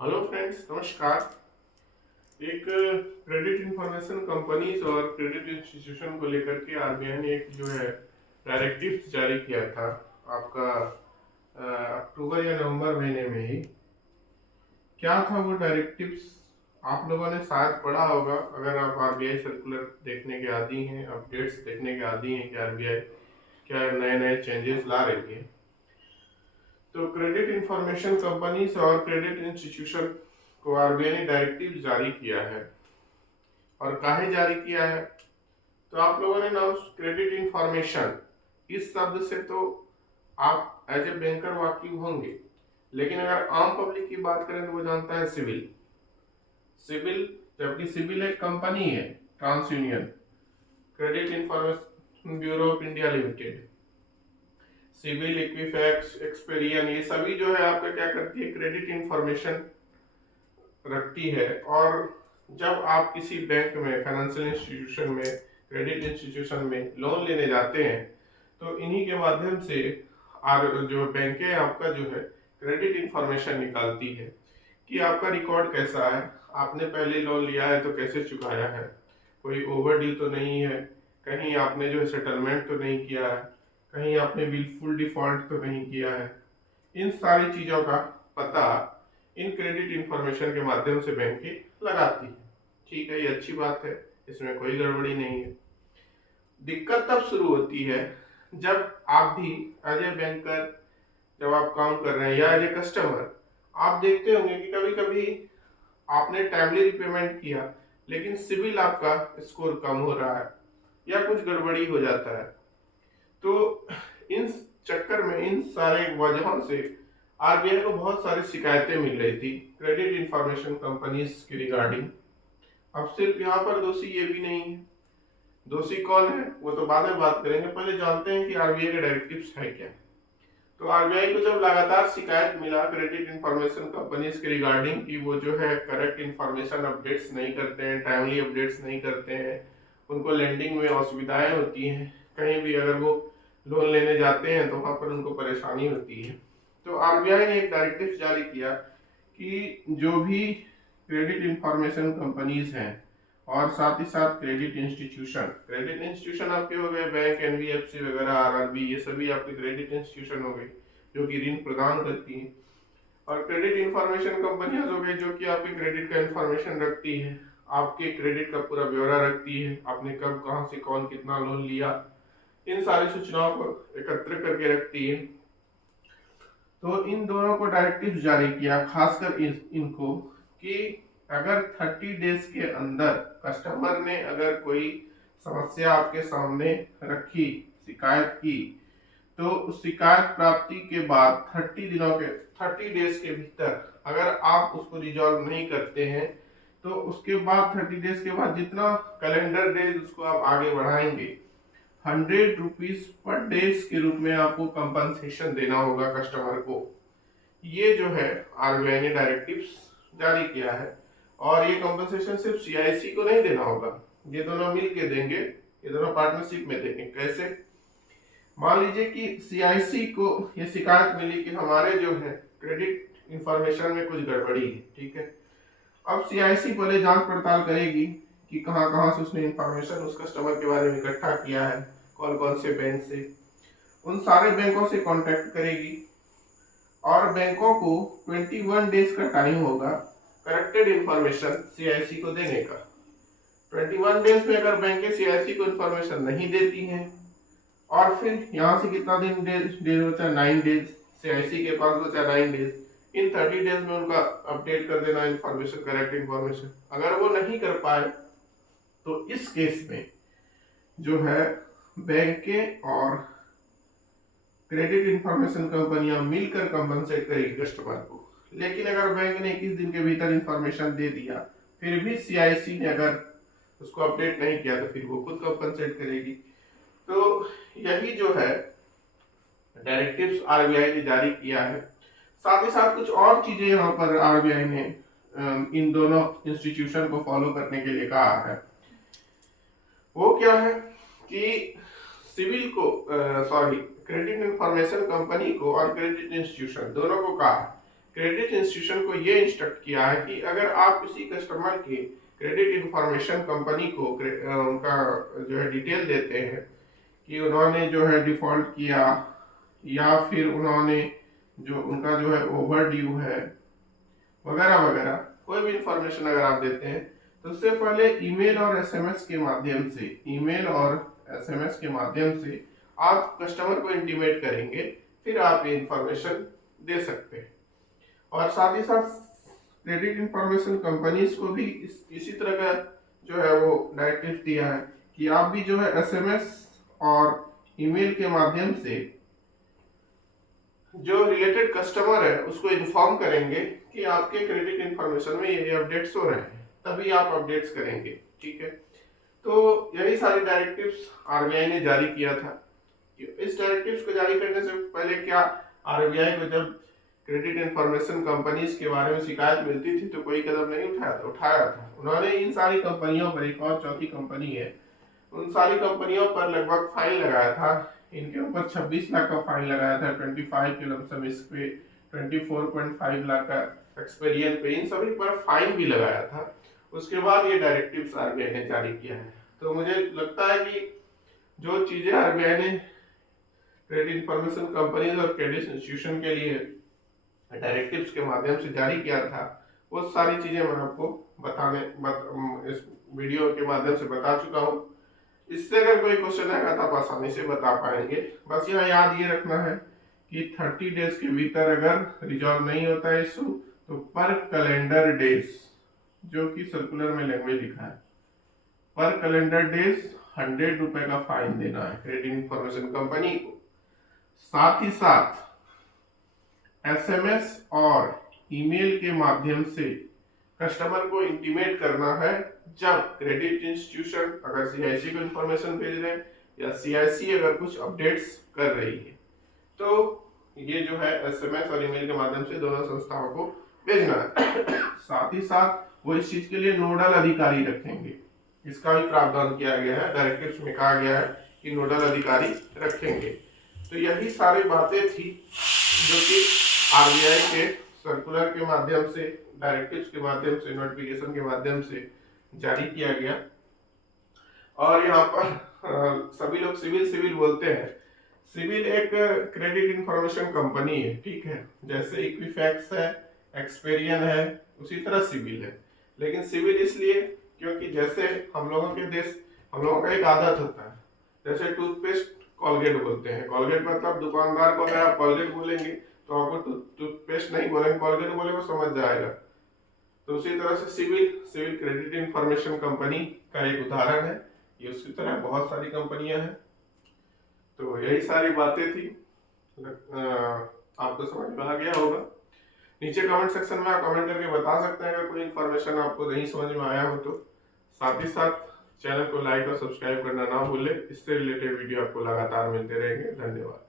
Hello friends, नमस्कार। एक credit information companies और क्रेडिट इंस्टीट्यूशन को लेकर के आरबीआई ने एक जो है डायरेक्टिव जारी किया था आपका अक्टूबर या नवंबर महीने में ही। क्या था वो डायरेक्टिव्स? आप लोगों ने शायद पढ़ा होगा, अगर आप आरबीआई सर्कुलर देखने के आदी हैं, अपडेट्स देखने के आदी हैं कि आरबीआई क्या नए नए चेंजेस ला रही है। तो क्रेडिट इंफॉर्मेशन कंपनीज और क्रेडिट इंस्टीट्यूशन को आरबीआई ने डायरेक्टिव जारी किया है। और काहे जारी किया है? तो आप लोगों ने नाम क्रेडिट इंफॉर्मेशन, इस शब्द से तो आप एज ए बैंकर वाकिफ होंगे, लेकिन अगर आम पब्लिक की बात करें तो वो जानता है सिविल। सिविल, जबकि सिविल एक कंपनी है, TransUnion credit information bureau of India limited. CIBIL, Equifax, Experian, ये सभी जो है आपका क्या करती है, क्रेडिट इंफॉर्मेशन रखती है। और जब आप किसी बैंक में, फाइनेंशियल इंस्टीट्यूशन में, क्रेडिट इंस्टीट्यूशन में लोन लेने जाते हैं तो इन्हीं के माध्यम से जो बैंकें आपका जो है क्रेडिट इंफॉर्मेशन निकालती है कि आपका रिकॉर्ड कैसा है, आपने पहले लोन लिया है तो कैसे चुकाया है, कोई ओवर ड्यू तो नहीं है, कहीं आपने जो है सेटलमेंट तो नहीं किया है, कहीं आपने बिल्कुल डिफॉल्ट तो नहीं किया है। इन सारी चीज़ों का पता इन क्रेडिट इंफॉर्मेशन के माध्यम से बैंकें लगाती है। ठीक है, ये अच्छी बात है, इसमें कोई गड़बड़ी नहीं है। दिक्कत तब शुरू होती है जब आप भी एज ए बैंकर, जब आप काम कर रहे हैं या एज ए कस्टमर, आप देखते होंगे कि कभी कभी आपने टाइमली रिपेमेंट किया लेकिन सिविल आपका स्कोर कम हो रहा है या कुछ गड़बड़ी हो जाता है। तो इन चक्कर में, इन सारे वजहों से आरबीआई को बहुत सारी शिकायतें मिल रही थी क्रेडिट इंफॉर्मेशन कंपनीज के रिगार्डिंग। अब सिर्फ यहाँ पर दोषी ये भी नहीं है। दोषी कौन है वो तो बाद में बात करेंगे, पहले जानते हैं कि आरबीआई के डायरेक्टिव्स है क्या। तो आरबीआई को जब लगातार शिकायत मिला क्रेडिट इंफॉर्मेशन कंपनीज के रिगार्डिंग कि वो जो है करेक्ट इंफॉर्मेशन अपडेट्स नहीं करते हैं, टाइमली अपडेट्स नहीं करते हैं, उनको लैंडिंग में असुविधाएं होती हैं, कहीं भी अगर वो लोन लेने जाते हैं तो वहां पर उनको परेशानी होती है। तो आरबीआई ने एक डायरेक्टिव जारी किया कि जो भी क्रेडिट इंफॉर्मेशन कंपनीज हैं और साथ ही साथ क्रेडिट इंस्टीट्यूशन आपके हो गए बैंक, एनबीएफसी वगैरह, आरआरबी, ये सभी आपके क्रेडिट इंस्टीट्यूशन हो गए जो कि ऋण प्रदान करती हैं। और क्रेडिट इंफॉर्मेशन कंपनियां हो गई जो कि आपके क्रेडिट का इंफॉर्मेशन रखती है, आपके क्रेडिट का पूरा ब्यौरा रखती है, आपने कब कहां से कौन कितना लोन लिया, इन सारी सूचनाओं को एकत्र करके रखती है। तो इन दोनों को डायरेक्टिव जारी किया, खासकर इनको, कि अगर 30 डेज के अंदर कस्टमर ने अगर कोई समस्या आपके सामने रखी, शिकायत की, तो उस शिकायत प्राप्ति के बाद 30 डेज के भीतर अगर आप उसको रिजॉल्व नहीं करते हैं तो उसके बाद 30 डेज के बाद जितना कैलेंडर डेज उसको आप आगे बढ़ाएंगे, 100 रुपीज पर डेज के रूप में आपको कंपनसेशन देना होगा कस्टमर को। ये जो है आरबीआई ने डायरेक्टिव्स जारी किया है। और ये कंपनसेशन सिर्फ सीआईसी को नहीं देना होगा, ये दोनों मिल के देंगे, ये दोनों पार्टनरशिप में देंगे। कैसे? मान लीजिए कि सीआईसी को ये शिकायत मिली कि हमारे जो है क्रेडिट इंफॉर्मेशन में कुछ गड़बड़ी है, ठीक है। अब सीआईसी पहले जांच पड़ताल करेगी कि कहां कहां से उसने इंफॉर्मेशन उस कस्टमर के बारे में इकट्ठा किया है, कौन कौन से बैंक से, उन सारे बैंकों से कांटेक्ट करेगी और बैंकों को 21 डेज का टाइम होगा करेक्टेड इंफॉर्मेशन सीआईसी को देने का। 21 डेज में अगर बैंकें सीआईसी को इंफॉर्मेशन नहीं देती हैं, और फिर यहाँ से कितना दिन डेज होता है, 9 डेज, सीआईसी के पास बचा 9 डेज, इन 30 डेज में उनका अपडेट कर देना इंफॉर्मेशन, करेक्ट इंफॉर्मेशन। अगर वो नहीं कर पाए तो इस केस में जो है बैंकें और क्रेडिट इंफॉर्मेशन कंपनियां मिलकर कंपनसेट करेगी कस्टमर को। लेकिन अगर बैंक ने 21 दिन के भीतर इंफॉर्मेशन दे दिया, फिर भी सीआईसी ने अगर उसको अपडेट नहीं किया तो फिर वो खुद कंपनसेट करेगी। तो यही जो है डायरेक्टिव्स आरबीआई ने जारी किया है। साथ ही साथ कुछ और चीजें यहाँ पर आरबीआई ने इन दोनों इंस्टीट्यूशन को फॉलो करने के लिए कहा है। वो क्या है कि सिविल को, सॉरी, क्रेडिट इंफॉर्मेशन कंपनी को और क्रेडिट इंस्टीट्यूशन दोनों को कहा क्रेडिट इंस्टीट्यूशन को ये इंस्ट्रक्ट किया है कि अगर आप किसी कस्टमर के क्रेडिट इंफॉर्मेशन कंपनी को उनका जो है डिटेल देते हैं कि उन्होंने जो है डिफॉल्ट किया या फिर उन्होंने जो उनका जो है ओवर ड्यू है वगैरह वगैरह, कोई भी इंफॉर्मेशन अगर आप देते हैं तो उससे पहले ईमेल और एसएमएस के माध्यम से आप कस्टमर को इंटीमेट करेंगे, फिर आप ये इंफॉर्मेशन दे सकते हैं। और साथ ही साथ क्रेडिट इंफॉर्मेशन कंपनीज को भी इसी तरह का जो है वो डायरेक्टिव दिया है कि आप भी जो है एसएमएस और ईमेल के माध्यम से जो रिलेटेड कस्टमर है उसको इन्फॉर्म करेंगे कि आपके क्रेडिट इंफॉर्मेशन में ये अपडेट्स हो रहे हैं, तभी आप अपडेट्स करेंगे। ठीक है, तो यही सारी डायरेक्टिव्स आरबीआई ने जारी किया था। इस डायरेक्टिव्स को जारी करने से पहले क्या आरबीआई को जब क्रेडिट इंफॉर्मेशन कंपनीज के बारे में शिकायत मिलती थी तो कोई कदम नहीं उठाया था। उन्होंने इन सारी कंपनियों पर, एक और चौथी कंपनी है, उन सारी कंपनियों पर लगभग फाइन लगाया था। इनके ऊपर 26 लाख का फाइन लगाया था, 25 के लमसम इस पे 24.5 लाख का एक्सपेरियन पे, इन सभी पर फाइन भी लगाया था। उसके बाद ये डायरेक्टिव्स आरबीआई ने जारी किया है। तो मुझे लगता है कि जो चीजें आरबीआई ने क्रेडिट इंफॉर्मेशन कंपनीज और क्रेडिट इंस्टीट्यूशन के लिए डायरेक्टिव्स के माध्यम से जारी किया था, वो सारी चीजें मैं आपको इस वीडियो के माध्यम से बता चुका हूँ। इससे अगर कोई क्वेश्चन आएगा तो आप आसानी से बता पाएंगे। बस यहाँ याद ये रखना है कि 30 डेज के भीतर अगर रिजॉल्व नहीं होता है इशू तो पर कैलेंडर डेज, जो कि सर्कुलर में लैंग्वेज लिखा है, पर कैलेंडर डेज 100 रुपए का फाइन देना है क्रेडिट इंफॉर्मेशन कंपनी को। साथ ही साथ एसएमएस और ईमेल के माध्यम से कस्टमर को इंटीमेट करना है जब क्रेडिट इंस्टीट्यूशन अगर सीआईसी को इंफॉर्मेशन भेज रहे हैं या सीआईसी अगर कुछ अपडेट्स कर रही है, तो ये जो है एसएमएस और ईमेल के माध्यम से दोनों संस्थाओं को भेजना है। साथ ही साथ वो इस चीज के लिए नोडल अधिकारी रखेंगे, इसका भी प्रावधान किया गया है। डायरेक्टिव्स में कहा गया है कि नोडल अधिकारी रखेंगे। तो यही सारी बातें थी जो कि आरबीआई के सर्कुलर के माध्यम से, डायरेक्टिव्स के माध्यम से, नोटिफिकेशन के माध्यम से जारी किया गया। और यहाँ पर सभी लोग सिविल बोलते हैं। सिविल एक क्रेडिट इंफॉर्मेशन कंपनी है, ठीक है, जैसे इक्विफैक्स है, एक्सपेरियन है, उसी तरह सिविल है। लेकिन सिविल इसलिए क्योंकि जैसे हम लोगों का एक आदत होता है, जैसे टूथपेस्ट कॉलगेट बोलते हैं। कॉलगेट मतलब दुकानदार को अगर आप कॉलगेट बोलेंगे तो आपको टूथपेस्ट नहीं बोलेंगे, कॉलगेट बोले वो समझ जाएगा। तो उसी तरह से सिविल क्रेडिट इंफॉर्मेशन कंपनी का एक उदाहरण है। ये उसी तरह बहुत सारी कंपनियां हैं। तो यही सारी बातें थी, आपको समझ में आ गया होगा। नीचे कमेंट सेक्शन में आप कमेंट करके बता सकते हैं अगर कोई इन्फॉर्मेशन आपको नहीं समझ में आया हो तो। साथ ही साथ चैनल को लाइक और सब्सक्राइब करना ना भूलें। इससे रिलेटेड वीडियो आपको लगातार मिलते रहेंगे। धन्यवाद।